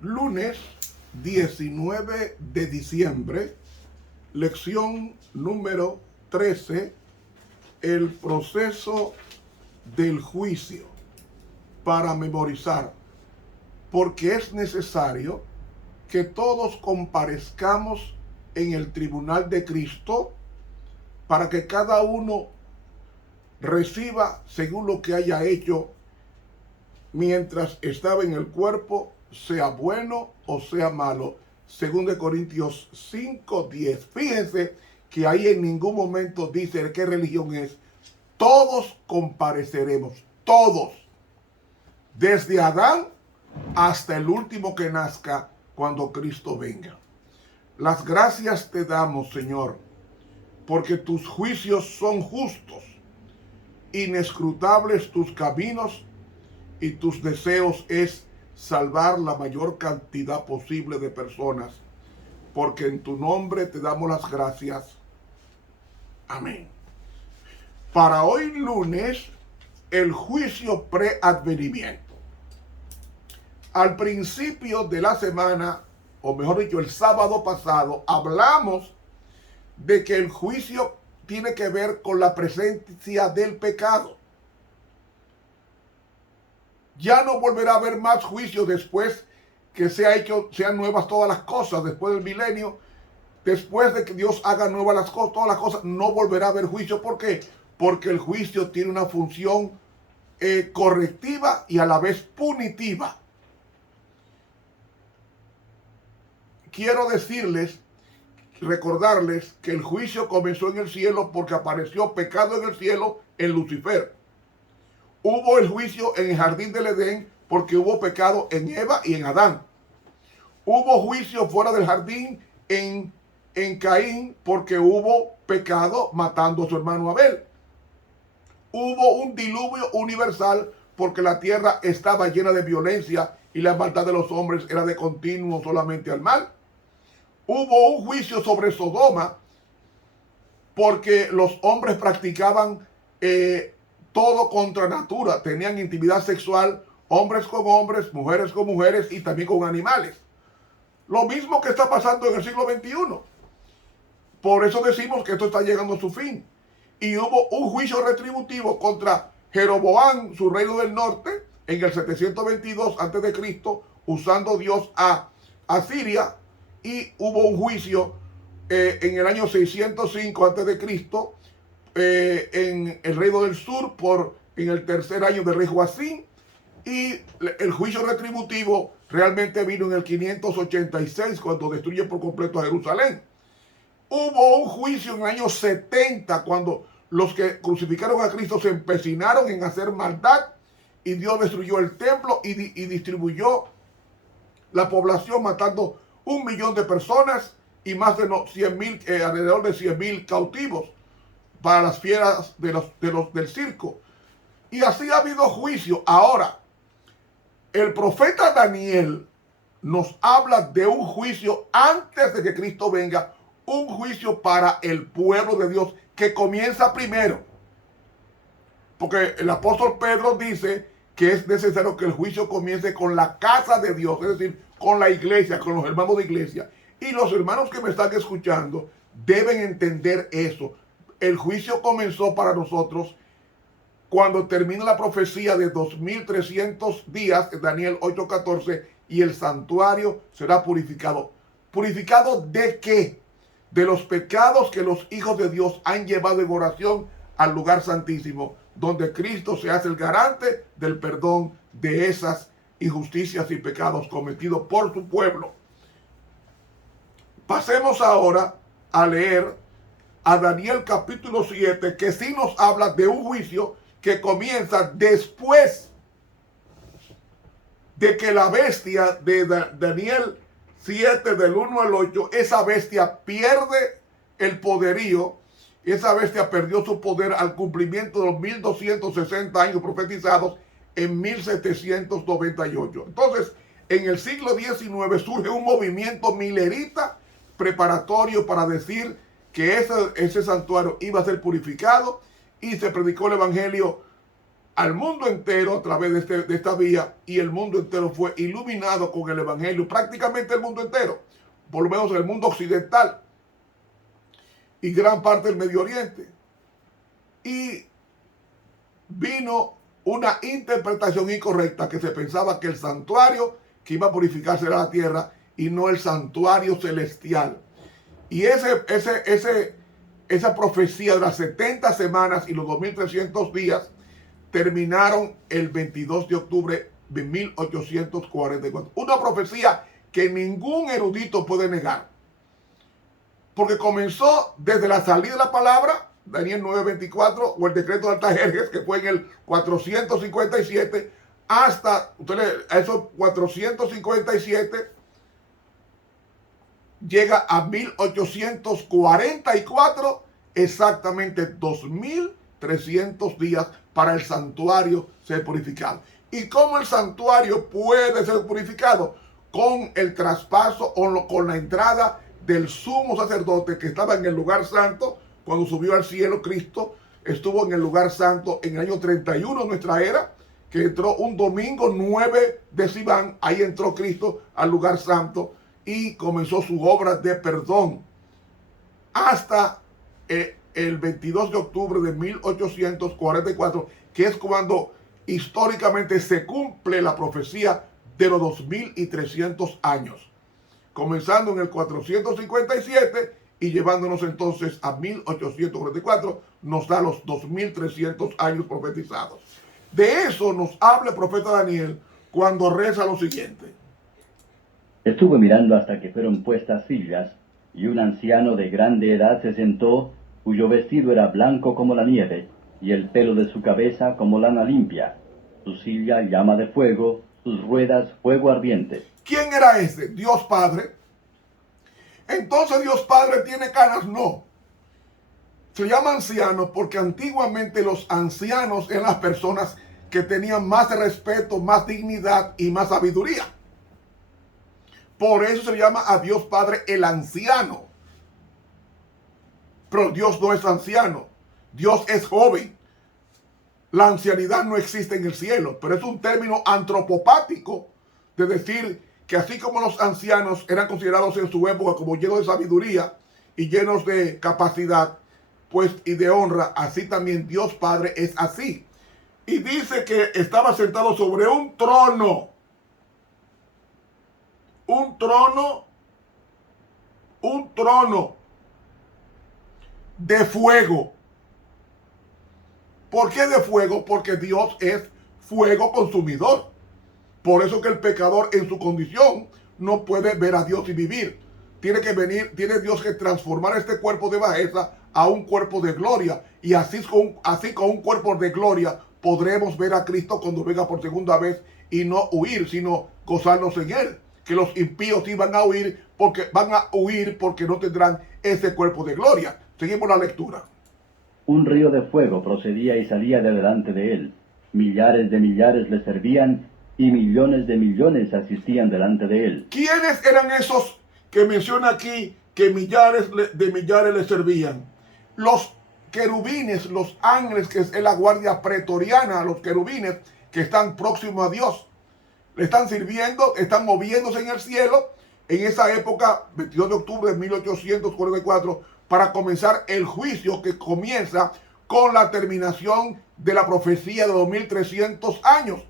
Lunes 19 de diciembre, lección número 13, el proceso del juicio, para memorizar, porque es necesario que todos comparezcamos en el tribunal de Cristo para que cada uno reciba según lo que haya hecho mientras estaba en el cuerpo, sea bueno o sea malo. Según de Corintios 5:10. Fíjense que ahí en ningún momento dice de qué religión es. Todos compareceremos, todos, desde Adán hasta el último que nazca cuando Cristo venga. Las gracias te damos, Señor, porque tus juicios son justos, inescrutables tus caminos, y tus deseos es salvar la mayor cantidad posible de personas, porque en tu nombre te damos las gracias. Amén. Para hoy lunes, el juicio preadvenimiento. Al principio de la semana, o mejor dicho, el sábado pasado, hablamos de que el juicio tiene que ver con la presencia del pecado. Ya no volverá a haber más juicio después que sean nuevas todas las cosas, después del milenio. Después de que Dios haga nuevas las cosas, todas las cosas, no volverá a haber juicio. ¿Por qué? Porque el juicio tiene una función correctiva y a la vez punitiva. Quiero recordarles que el juicio comenzó en el cielo porque apareció pecado en el cielo en Lucifer. Hubo el juicio en el jardín del Edén porque hubo pecado en Eva y en Adán. Hubo juicio fuera del jardín en Caín porque hubo pecado matando a su hermano Abel. Hubo un diluvio universal porque la tierra estaba llena de violencia y la maldad de los hombres era de continuo solamente al mal. Hubo un juicio sobre Sodoma porque los hombres practicaban todo contra natura, tenían intimidad sexual, hombres con hombres, mujeres con mujeres y también con animales. Lo mismo que está pasando en el siglo XXI. Por eso decimos que esto está llegando a su fin. Y hubo un juicio retributivo contra Jeroboam, su reino del norte, en el 722 a.C., usando Dios a Siria. Y hubo un juicio en el año 605 a.C., en el reino del sur, en el tercer año del rey Joacim, y el juicio retributivo realmente vino en el 586 cuando destruye por completo a Jerusalén. Hubo un juicio en el año 70 cuando los que crucificaron a Cristo se empecinaron en hacer maldad y Dios destruyó el templo y distribuyó la población, matando 1 millón de personas y más de alrededor de 100,000 cautivos para las fieras del circo. Y así ha habido juicio. Ahora, el profeta Daniel nos habla de un juicio antes de que Cristo venga, un juicio para el pueblo de Dios que comienza primero. Porque el apóstol Pedro dice que es necesario que el juicio comience con la casa de Dios, es decir, con la iglesia, con los hermanos de iglesia. Y los hermanos que me están escuchando deben entender eso. El juicio comenzó para nosotros cuando termina la profecía de 2300 días, Daniel 8:14, y el santuario será purificado. ¿Purificado de qué? De los pecados que los hijos de Dios han llevado en oración al lugar santísimo, donde Cristo se hace el garante del perdón de esas injusticias y pecados cometidos por su pueblo. Pasemos ahora a leer a Daniel capítulo 7, que sí nos habla de un juicio que comienza después de que la bestia de Daniel 7, del 1 al 8, esa bestia pierde el poderío. Esa bestia perdió su poder al cumplimiento de los 1260 años profetizados en 1798. Entonces, en el siglo XIX surge un movimiento milerita preparatorio para decir que ese santuario iba a ser purificado, y se predicó el evangelio al mundo entero a través de esta vía, y el mundo entero fue iluminado con el evangelio, prácticamente el mundo entero, por lo menos el mundo occidental y gran parte del Medio Oriente. Y vino una interpretación incorrecta, que se pensaba que el santuario que iba a purificarse era la tierra y no el santuario celestial. Y esa profecía de las 70 semanas y los 2300 días terminaron el 22 de octubre de 1844. Una profecía que ningún erudito puede negar, porque comenzó desde la salida de la palabra, Daniel 9:24, o el decreto de Artajerjes, que fue en el 457, hasta esos 457 llega a 1844, exactamente 2300 días para el santuario ser purificado. ¿Y cómo el santuario puede ser purificado? Con el traspaso o con la entrada del sumo sacerdote que estaba en el lugar santo. Cuando subió al cielo, Cristo estuvo en el lugar santo en el año 31 de nuestra era, que entró un domingo 9 de Sivan. Ahí entró Cristo al lugar santo y comenzó su obra de perdón hasta el 22 de octubre de 1844, que es cuando históricamente se cumple la profecía de los 2300 años, comenzando en el 457 y llevándonos entonces a 1844, nos da los 2300 años profetizados. De eso nos habla el profeta Daniel cuando reza lo siguiente: Estuve mirando hasta que fueron puestas sillas, y un anciano de grande edad se sentó, cuyo vestido era blanco como la nieve, y el pelo de su cabeza como lana limpia. Su silla llama de fuego, sus ruedas fuego ardiente. ¿Quién era ese? Dios Padre. Entonces Dios Padre tiene canas. No. Se llama anciano porque antiguamente los ancianos eran las personas que tenían más respeto, más dignidad y más sabiduría. Por eso se llama a Dios Padre el anciano. Pero Dios no es anciano. Dios es joven. La ancianidad no existe en el cielo, pero es un término antropopático de decir que así como los ancianos eran considerados en su época como llenos de sabiduría y llenos de capacidad, pues, y de honra, así también Dios Padre es así. Y dice que estaba sentado sobre un trono. Un trono de fuego. ¿Por qué de fuego? Porque Dios es fuego consumidor. Por eso que el pecador en su condición no puede ver a Dios y vivir. Tiene Dios que transformar este cuerpo de bajeza a un cuerpo de gloria. Y así con un cuerpo de gloria podremos ver a Cristo cuando venga por segunda vez, y no huir, sino gozarnos en Él. Que los impíos sí van a huir porque no tendrán ese cuerpo de gloria. Seguimos la lectura. Un río de fuego procedía y salía de delante de él. Millares de millares le servían, y millones de millones asistían delante de él. ¿Quiénes eran esos que menciona aquí que millares de millares le servían? Los querubines, los ángeles, que es la guardia pretoriana, los querubines que están próximos a Dios. Le están sirviendo, están moviéndose en el cielo en esa época, 22 de octubre de 1844, para comenzar el juicio que comienza con la terminación de la profecía de 2300 años.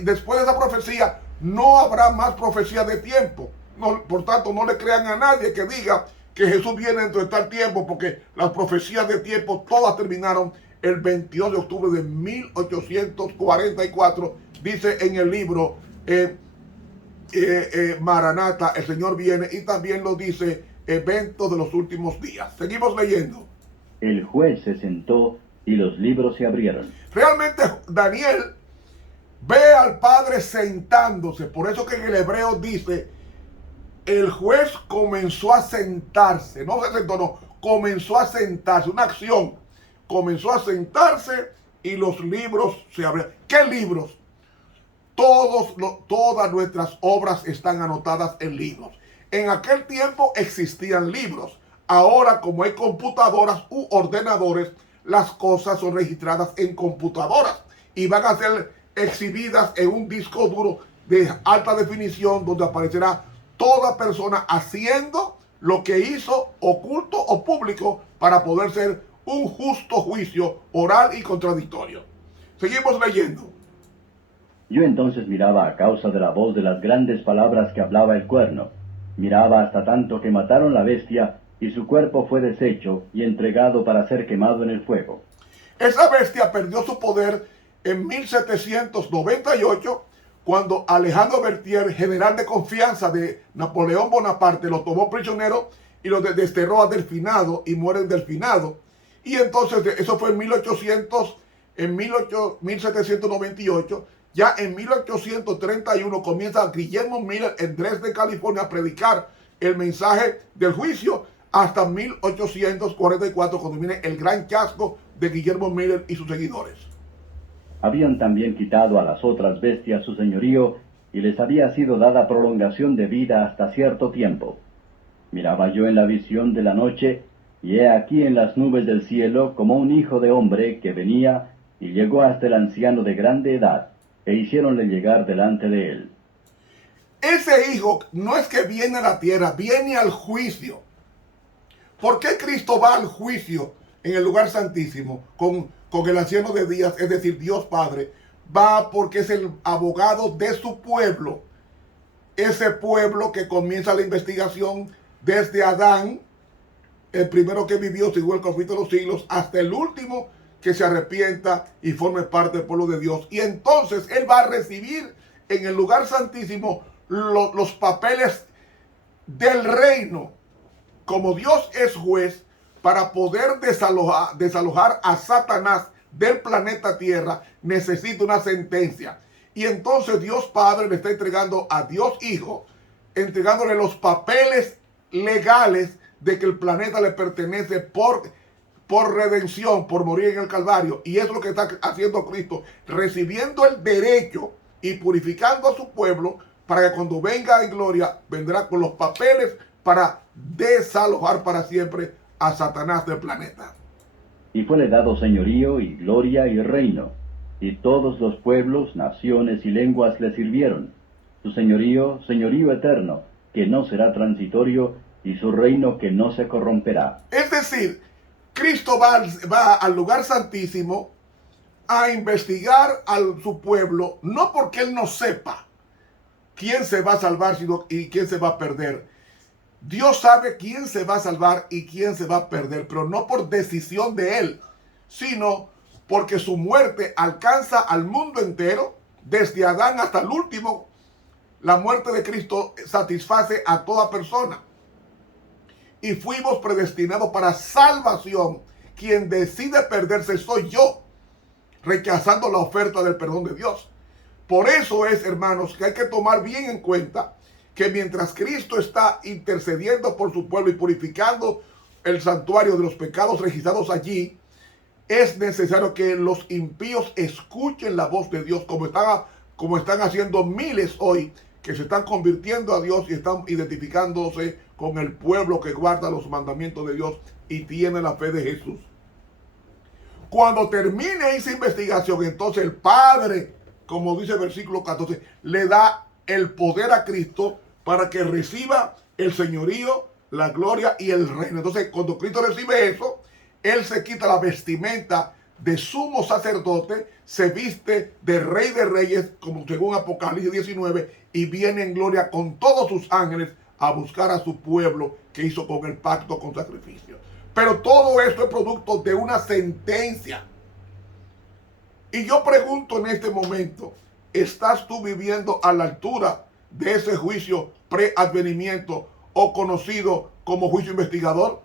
Después de esa profecía no habrá más profecía de tiempo. No, por tanto, no le crean a nadie que diga que Jesús viene dentro de tal tiempo, porque las profecías de tiempo todas terminaron el 22 de octubre de 1844. Dice en el libro Maranata, el Señor viene, y también lo dice Eventos de los últimos días. Seguimos leyendo. El juez se sentó y los libros se abrieron. Realmente Daniel ve al Padre sentándose. Por eso que en el hebreo dice, el juez comenzó a sentarse. No se sentó, no. Comenzó a sentarse. Una acción. Comenzó a sentarse y los libros se abrieron. ¿Qué libros? Todas nuestras obras están anotadas en libros. En aquel tiempo existían libros. Ahora, como hay computadoras u ordenadores, las cosas son registradas en computadoras. y van a ser exhibidas en un disco duro de alta definición donde aparecerá toda persona haciendo lo que hizo, oculto o público, para poder ser un justo juicio oral y contradictorio. Seguimos leyendo. Yo entonces miraba a causa de la voz de las grandes palabras que hablaba el cuerno. Miraba hasta tanto que mataron la bestia, y su cuerpo fue deshecho y entregado para ser quemado en el fuego. Esa bestia perdió su poder en 1798, cuando Alejandro Berthier, general de confianza de Napoleón Bonaparte, lo tomó prisionero y lo desterró a Delfinado, y muere en Delfinado. Y entonces, eso fue en 1798. Ya en 1831 comienza Guillermo Miller en Dresde, California, a predicar el mensaje del juicio, hasta 1844, cuando viene el gran chasco de Guillermo Miller y sus seguidores. Habían también quitado a las otras bestias su señorío, y les había sido dada prolongación de vida hasta cierto tiempo. Miraba yo en la visión de la noche, y he aquí en las nubes del cielo como un hijo de hombre que venía, y llegó hasta el anciano de grande edad, e hiciéronle llegar delante de él. Ese hijo no es que viene a la tierra, viene al juicio. ¿Por qué Cristo va al juicio en el lugar santísimo con el anciano de días, es decir, Dios Padre? Va porque es el abogado de su pueblo. Ese pueblo que comienza la investigación desde Adán, el primero que vivió según el conflicto de los siglos, hasta el último que se arrepienta y forme parte del pueblo de Dios. Y entonces Él va a recibir en el lugar santísimo los papeles del reino. Como Dios es juez, para poder desalojar a Satanás del planeta Tierra, necesita una sentencia. Y entonces Dios Padre le está entregando a Dios Hijo, entregándole los papeles legales de que el planeta le pertenece por redención, por morir en el Calvario. Y es lo que está haciendo Cristo, recibiendo el derecho y purificando a su pueblo, para que cuando venga en gloria, vendrá con los papeles para desalojar para siempre a Satanás del planeta. Y fuele dado señorío y gloria y reino, y todos los pueblos, naciones y lenguas le sirvieron. Su señorío, señorío eterno, que no será transitorio, y su reino que no se corromperá. Es decir, Cristo va al lugar santísimo a investigar a su pueblo, no porque Él no sepa quién se va a salvar y quién se va a perder. Dios sabe quién se va a salvar y quién se va a perder, pero no por decisión de Él, sino porque su muerte alcanza al mundo entero, desde Adán hasta el último. La muerte de Cristo satisface a toda persona. Y fuimos predestinados para salvación. Quien decide perderse soy yo, rechazando la oferta del perdón de Dios. Por eso es, hermanos, que hay que tomar bien en cuenta que mientras Cristo está intercediendo por su pueblo y purificando el santuario de los pecados registrados allí, es necesario que los impíos escuchen la voz de Dios, como están haciendo miles hoy, que se están convirtiendo a Dios y están identificándose con el pueblo que guarda los mandamientos de Dios y tiene la fe de Jesús. Cuando termine esa investigación, entonces el Padre, como dice el versículo 14, le da el poder a Cristo para que reciba el señorío, la gloria y el reino. Entonces, cuando Cristo recibe eso, Él se quita la vestimenta de sumo sacerdote, se viste de rey de reyes, como según Apocalipsis 19, y viene en gloria con todos sus ángeles a buscar a su pueblo que hizo con el pacto con sacrificio. Pero todo esto es producto de una sentencia. Y yo pregunto en este momento, ¿estás tú viviendo a la altura de ese juicio preadvenimiento o conocido como juicio investigador?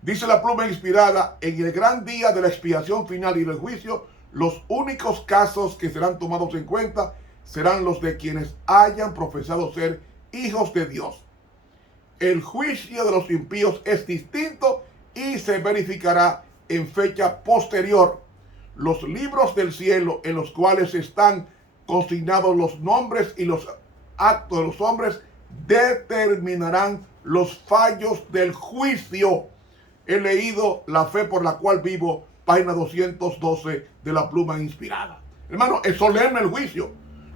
Dice la pluma inspirada: en el gran día de la expiación final y del juicio, los únicos casos que serán tomados en cuenta serán los de quienes hayan profesado ser hijos de Dios. El juicio de los impíos es distinto y se verificará en fecha posterior. Los libros del cielo, en los cuales están consignados los nombres y los actos de los hombres, determinarán los fallos del juicio. He leído La fe por la cual vivo página 212 de la Pluma Inspirada. Hermano, es solemne el juicio,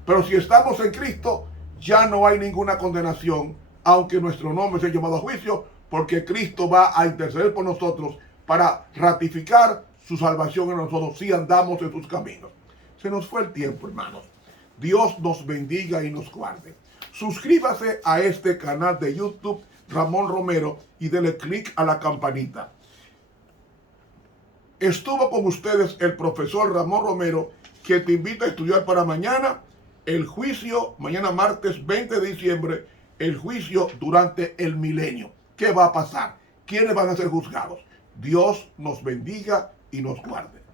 pero si estamos en Cristo, ya no hay ninguna condenación, aunque nuestro nombre sea llamado a juicio, porque Cristo va a interceder por nosotros para ratificar su salvación en nosotros si andamos en sus caminos. Se nos fue el tiempo, hermanos. Dios nos bendiga y nos guarde. Suscríbase a este canal de YouTube, Ramón Romero, y dele clic a la campanita. Estuvo con ustedes el profesor Ramón Romero, que te invita a estudiar para mañana el juicio, mañana martes 20 de diciembre, el juicio durante el milenio. ¿Qué va a pasar? ¿Quiénes van a ser juzgados? Dios nos bendiga y nos guarde.